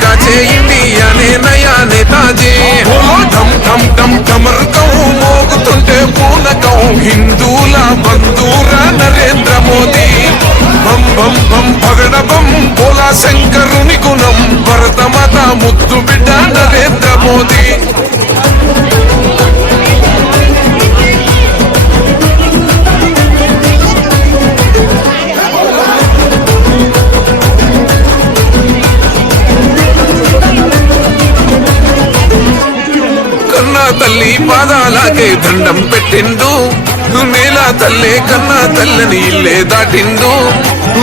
కాచే ఇండియానే నయా నేతాజీ ఢమ్ ఢమ్ ఢమ్ ఢమరుకం మోగుతుంటే పూనకం హిందూల బంధూర నరేంద్ర మోదీ బం బం బం పగడ బం బోలా శంకరుని గుణం భరతమాత ముద్దు బిడ్డ నరేంద్ర మోదీ తల్లి పాదాలకే దండం పెట్టిండు నేల తల్లే కన్నా తల్లని ఇల్లే దాటిండు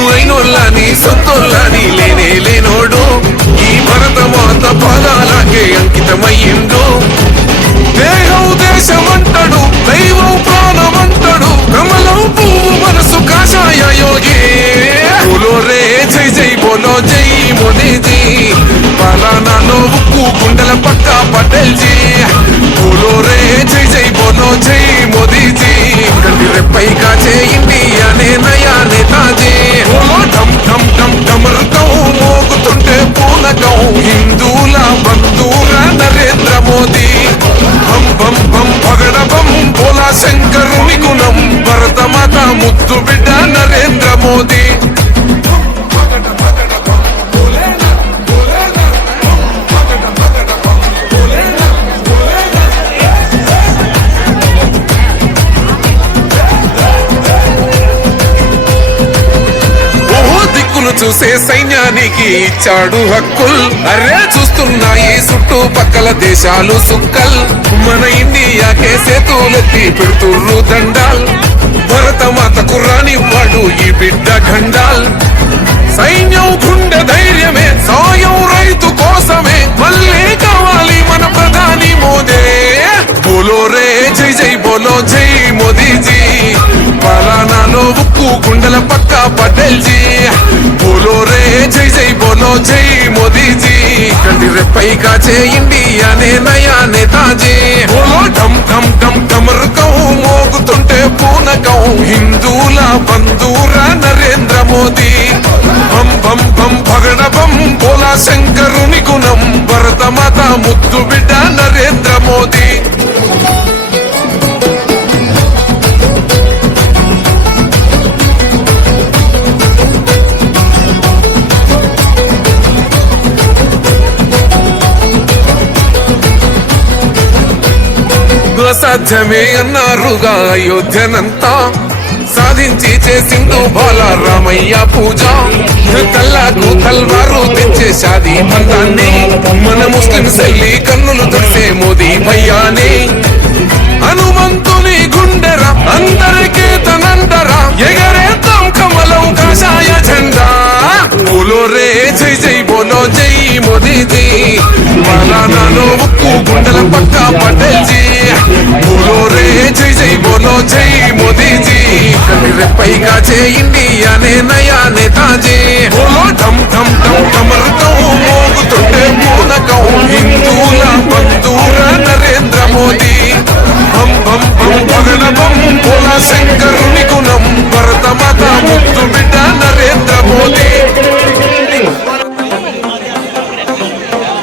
అయినోళ్ళని సొంతోళ్ళని లేనే లేనోడు ఈ భరతమాత పాదాలకే అంకితమయ్యిండు దేహం దేశమంటాడు దైవం ప్రాణమంటాడు కమలం పువ్వు మనసు కాషాయ యోగి బోలో రే జై జై బోలో జై మోదీజీ పాలనాలో ఉక్కు గుండెల పక్క పటేల్ జీ బోలో రే జై జై బోలో జై మోదీజీ కంటి రెప్పై కాచే ఇండియానే నయా నేతాజీ ఢమ్ ఢమ్ ఢమ్ ఢమరుకం మోగుతుంటే పూనకం హిందూల బంధూర నరేంద్ర మోదీ బం బం బం పగడ బం బోలా శంకరుని గుణం భరతమాత ముద్దు బిడ్డ నరేంద్ర మోదీ చూసే సైన్యానికి ఇచ్చాడు హక్కుల్ అరే చూస్తున్నాయి చుట్టుపక్కల దేశాలు సుక్కల్ మన ఇండియాకే సేతులెత్తి పెడుతుర్రు దండాల్ భరతమాతకు రానివ్వడు ఈ బిడ్డ ఖండాల్ సైన్యం గుండె ధైర్యమే సాయం రైతు కోసమే మళ్ళీ కావాలి మన ప్రధాని మోదీ బోలో రే జై జై బోలో జై మోదీజీ పాలనాలో ఉక్కు గుండెల పక్క పటేల్ జీ బోలో రే జై జై బోలో జై మోదీజీ కంటి రెప్పై కాచే ఇండియానే నయా నేతాజీ బోలో ఢమ్ ఢమ్ ఢమ్ ఢమరుకం మోగుతుంటే పూనకం హిందూల బంధూర నరేంద్ర మోదీ బం బం బం పగడ బం బోలా శంకరుని గుణం భరతమాత ముద్దు బిడ్డ నరేంద్ర మోదీ అసాధ్యమే అన్నారుగా అయోధ్యనంతా సాధించి చేసిండు బాలరామయ్య పూజ కల్లాకు తల్వారు తెచ్చే షాదీ బంధాన్ని మన ముస్లిం సెల్లి కన్నులు తుడిసే మోదీ భయ్యాని హనుమంతుని గుండెరా అందరికీ తనందరా ఎగరేద్దాం కమలం కాషాయ జెండా బోలో రే జై జై బోలో జై మోదీజీ పాలనాలో ఉక్కు గుండెల పక్క పటేల్ జీ బోలో రే జై జై బోలో జై మోదీజీ కంటి రెప్పై కాచే ఇండియానే నయా నేతాజీ బోలో ఢమ్ ఢమ్ ఢమ్ ఢమరుకం మోగుతుంటే పూనకం హిందూల బంధూర నరేంద్ర మోదీ బం బం బం పగడ బం బోలా శంకరుని గుణం భరతమాత ముద్దు బిడ్డ నరేంద్ర మోదీ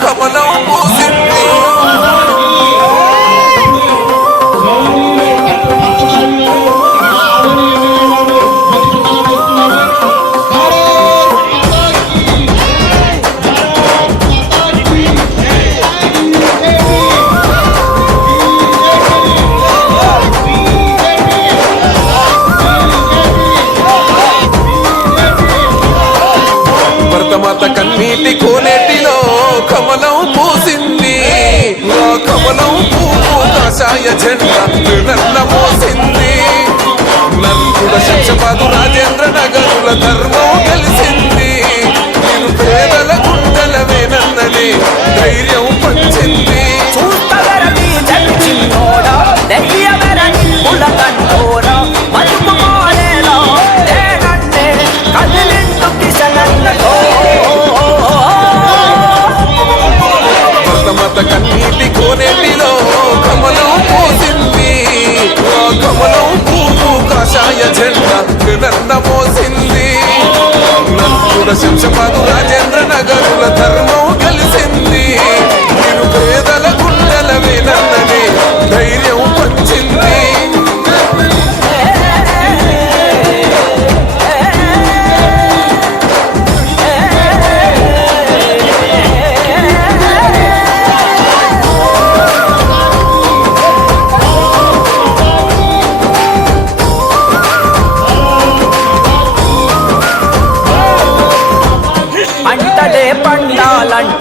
కమలం పూసింది భరతమాత కన్నీటి కోనేటిలో కమలం పూసింది ఆ కమలం పువ్వు కాషాయ జెండా నల్ల మోసింది నల్లుడ శంషపాదు రాజేంద్ర నగరుల ధర్మం కలిసింది నేను పేదల గుండెలవే నన్నని ధైర్యం పంచింది భరతమాత కన్నీటి కోనేటిలో కమలం పూసింది ఆ కమలం పువ్వు కాషాయ జెండా నల్ల మోసింది నల్లుడ శంషపాదు రాజేంద్ర నగరుల ధర్మం కలిసి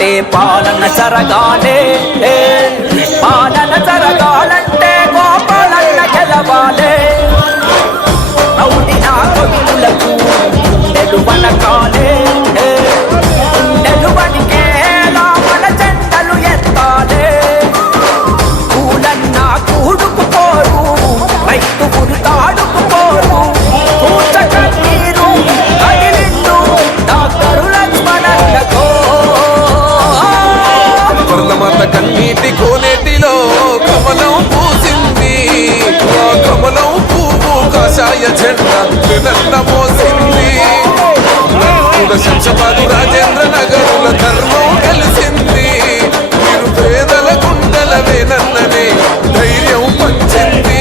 జరగాలంటే పాలన జరగాలే, పాలన జరగాలంటే గోపాలన్న గెలవాలే. రౌడిన కొడుకులకు నెలువనకాలే, నెలువనికేలా మన జెండలు ఎత్తాలే. పూలన్న కూడుకుపోరు, రైతు గురితాడుకుపోరు, కూర్చకన్నీరు కదిలిండు డాక్టరు లక్ష్మణన్నతో. వరదమాత కన్నీటి కోనేటిలో కమలం పూసింది, ఆ కమలం పువ్వు కాషాయ జెండా నిన్న మోసింది. శంషాబాదు రాజేంద్ర నగరుల ధర్మం కలిసింది, మీరు పేదల గుండెల వేనన్ననే ధైర్యం పంచింది.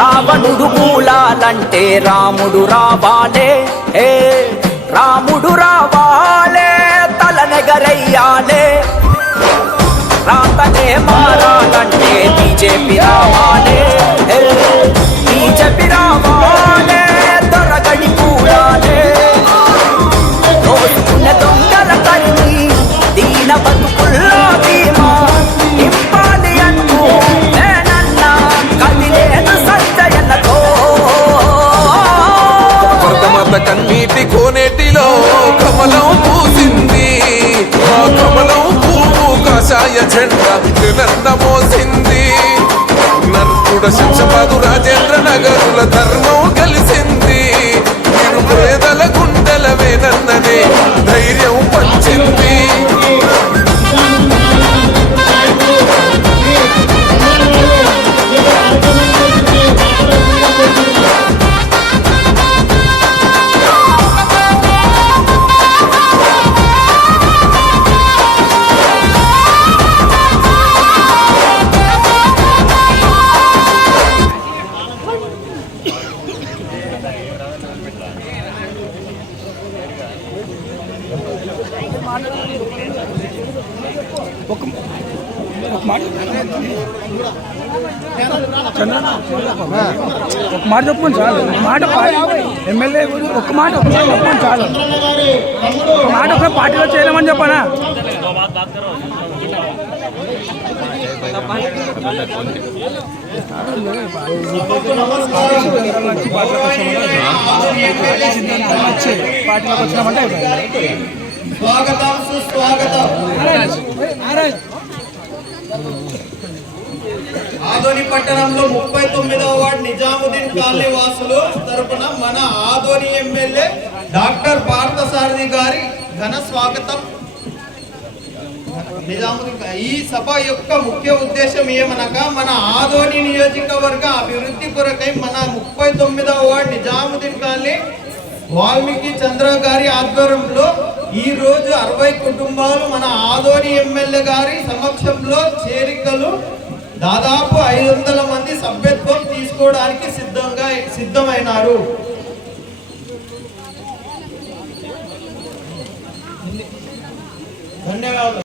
రావణుడు మూలాలంటే రాముడు రావాలే, రాముడు రావాలే, తలనెగరయ్యాలే. రాతనే మారాలంటే బీజేపీ రావాలే, బీజేపీ రావాలే, దొరగడి కూడాలే. దోచుకున్న దొంగల తల్లి దీన బతుకుల్లో ధీమా నింపాలి అంటూ నేనన్నా కదిలేను సంజయన్నతో. వరదమాత కన్నీటి కోనేటిలో కమలం పూసింది, ఆ కమలం పువ్వు కాషాయ జెండా నిన్న మోసింది. నర్కుడ శంషాబాదు రాజేంద్ర నగరుల ధర్మం కలిసింది, మీరు పేదల గుండెల వేనన్ననే ధైర్యం పంచింది. ఒక మాట చెప్పండి చాలు, మాట ఎమ్మెల్యే ఒక్క మాట చెప్పండి చాలు, ఒక మాట ఒక పార్టీలో చేయలేమని చెప్పనా. పార్టీలోకి వచ్చినామంటే స్వాగతం సుస్వాగతం. ఆదోని పట్టణంలో 39వ వార్డు నిజాముద్దీన్ కాలనీ వాసులు తరపున మన ఆదోని ఎమ్మెల్యే డాక్టర్ పార్థసారథి గారి ఘన స్వాగతం. నిజాముద్దీన్ ఈ సభ యొక్క ముఖ్య ఉద్దేశం ఏమనగా మన ఆదోని నియోజకవర్గ అభివృద్ధి కొరకై మన 39వ వార్డు నిజాముద్దీన్ కాలనీ వాల్మీకి చంద్ర గారి ఆధ్వర్యంలో ఈ రోజు 60 కుటుంబాలు మన ఆదోని ఎమ్మెల్యే గారి సమక్షంలో చేరికలు దాదాపు 500 మంది సభ్యత్వం తీసుకోవడానికి సిద్ధమైనారు. ధన్యవాదాలు.